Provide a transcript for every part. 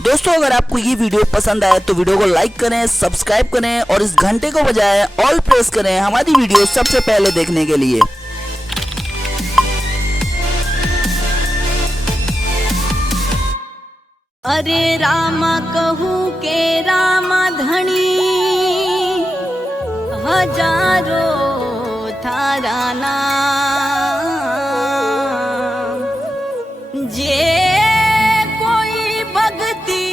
दोस्तों अगर आपको ये वीडियो पसंद आए तो वीडियो को लाइक करें, सब्सक्राइब करें और इस घंटे को बजाय ऑल प्रेस करें हमारी वीडियो सबसे पहले देखने के लिए। अरे रामा कहूँ के रामा धनी हजारों थारा नाम, जे कोई भक्ति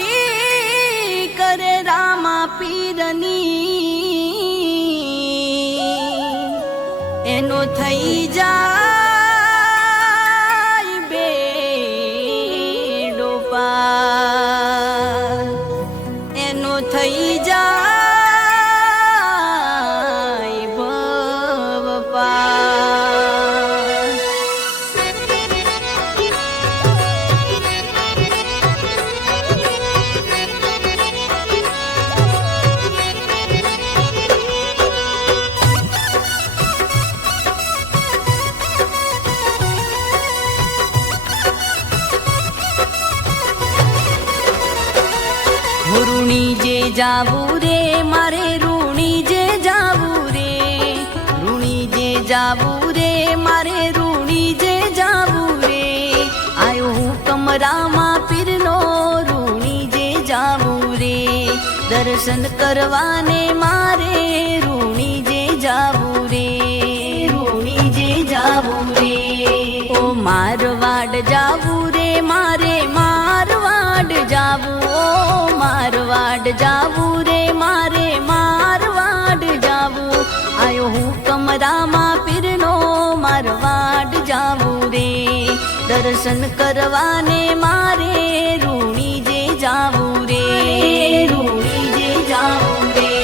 करे रामा पीरनी एनो थई जाय बेड़ो पार, एनो थई जाय भव पार। ऋणी जे जावू रे मारे ऋणी जे जावू रे, ऋणी जे जावू रे मारे ऋणी जे जावू रे, आयो हुकम रामा पीरनो ऋणी जे जावू रे, दर्शन करवाने मारे ऋणी जे जावू रे, ऋणी जे जावू रे। ओ मारवाड़ जावू रे मारे मारवाड़ जावू, ओ मारवाड़ जावू रे मारे मारवाड़ जावू, आयो हुकम रामा पीरनो मारवाड़ जावू रे, दर्शन करवाने मारे ऋणी जे जावू रे, ऋणी जे जावू रे।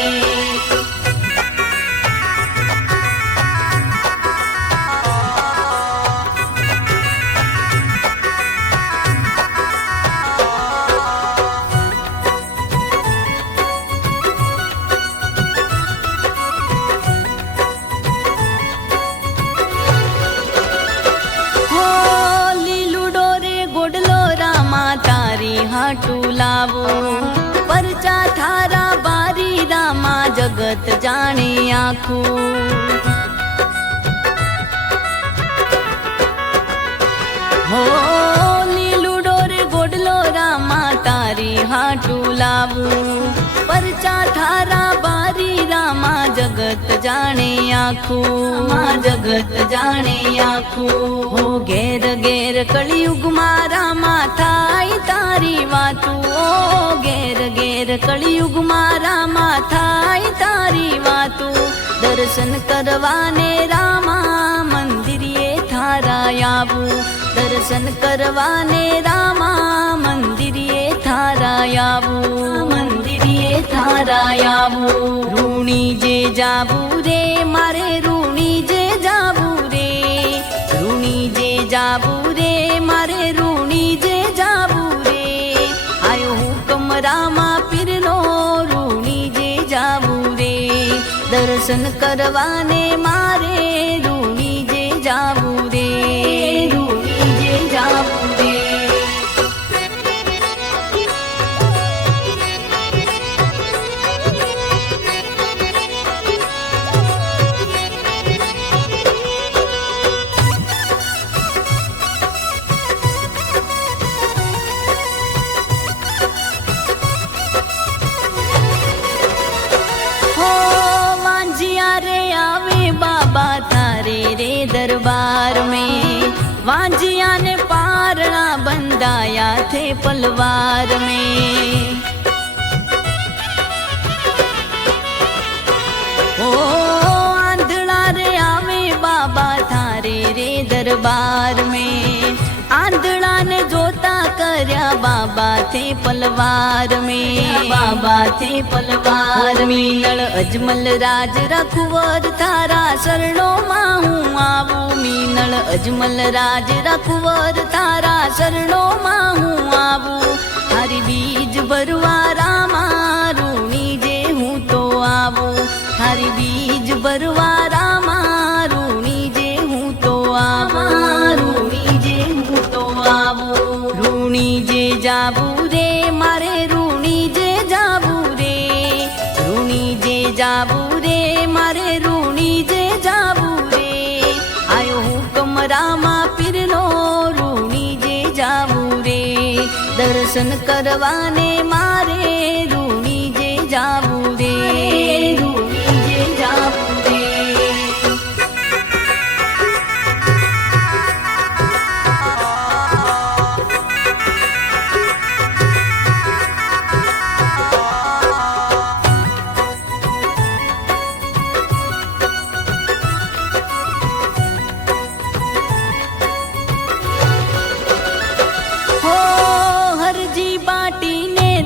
हाटू लावो परचा थारा बारी रामा जगत जाने आखू, हो लीलू डोरे गोडलो रामा तारी हाटू लावू, परचा थारा बारी रामा जगत जाने आखू, जगत जाने आखू। हो घेर घेर कलियुग मारा माथाई तारी वातू, ओ घेर घेर कलियुग मारा माथाई तारी वातू, दर्शन करवाने रामा मंदिरिये थारा यावू, दर्शन करवाने रामा मंदिरिये थारा यावू, मंदिरिये थारा यावू। ऋणी जे जावू रे मारे ऋणी जे जावू रे, ऋणी जे जावू रे मारे ऋणी जे जावू रे, आयो हुकम रामा पीरनो ऋणी जे जावू रे, दर्शन करवाने मारे ऋणी जे जावू रे, ऋणी जे जावू रे। दरबार में वांजिया ने पारणा बंधाया थे पलवार में, ओ आंधड़ा रे आवे बाबा थारे रे दरबार में, आंधड़ा ने जोता करया बाबा थे पलवार में, बाबा थे पलवार में। नल अजमल राज रखुवर थारा शरणो माहू आवू, मीनल अजमल राज रखुवर थारा शरणो माहू आवू, थारी बीज भरवा रामा ऋणी जे हूँ तो आवू, थारी बीज भरवा रामा ऋणी जे हूँ तो आवू, ऋणी जे हूँ तो आवू। ऋणी जे जाबू रे मारे જાવું રે મારે રૂણી જે જાવું રે આયો હુકમ રામા પીરનો રૂણી જે જાવું રે દર્શન કરવાને મારે રૂણી જે જાવું રે રૂણી જે જાવું રે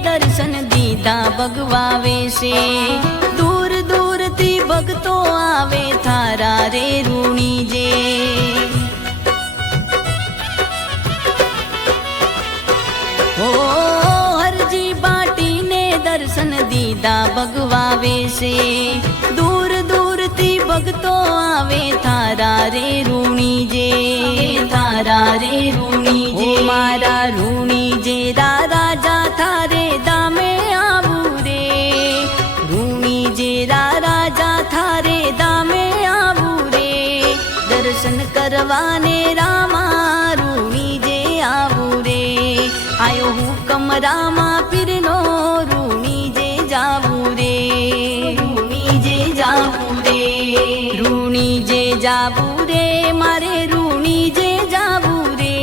દર્શન દીધા ભગવાવે છે દૂર દૂરથી ભક્તો આવે થારા રે રૂણી જે ઓ હરજી બાટીને દર્શન દીધા ભગવાવે છે દૂર દૂરથી ભક્તો આવે થારા રે રૂણી જે થારા રે રૂણી જે મારા રૂણી જે રાજા થારે દામે આવું રે રૂણી જે રાજા થારે દામે આવું રે દર્શન કરવાને રામા રૂણી જે આવું રે આયો હુકમ રામા પીરનો રૂણી જે જાવું રે રૂણી જે જાવું રે રૂણી જે જાવું રે મારે રૂણી જે જાવું રે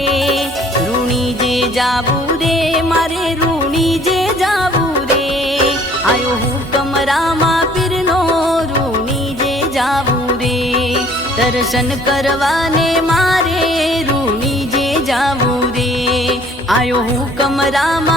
રૂણી જે જાવું રે મારે રૂણી જે જાવું રે આયો હુકમ રામા પીરનો રૂણી જે જાવું રે દર્શન કરવાને મારે રૂણી જે જાવું રે આયો હુકમ રામા